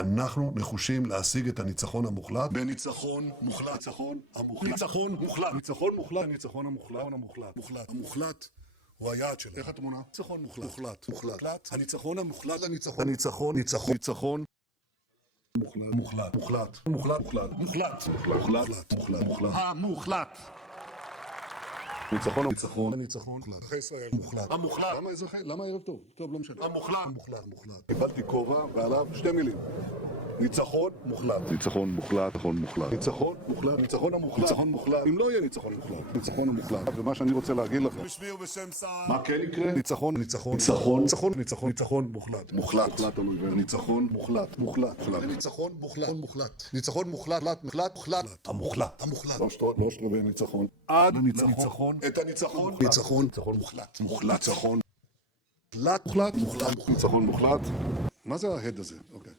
אנחנו נחושים להשיג את הניצחון המוחלט. בניצחון מוחלט. ניצחון המוחלט. ניצחון מוחלט. ניצחון מוחלט. הניצחון המוחלט. המוחלט. המוחלט הוא היעד שלנו. איך התמונה? ניצחון מוחלט. מוחלט. הניצחון המוחלט. הניצחון. ניצחון. מוחלט. המוחלט. ניצחון. אזרחי ישראל. המוחלט. למה ערב טוב? טוב, לא משנה. המוחלט. קיבלתי כובע ועליו שתי מילים. ניצחון מוחלט. ניצחון המוחלט. אם לא יהיה ניצחון המוחלט. ומה שאני רוצה להגיד לכם. בשמי ובשם שר. מה כן יקרה? ניצחון מוחלט. ניצחון מוחלט. המוחלט. לא שרבי ניצחון. עד הניצחון. את הניצחון. ניצחון מוחלט. ניצחון מוחלט. מה זה ההד הזה? אוקיי.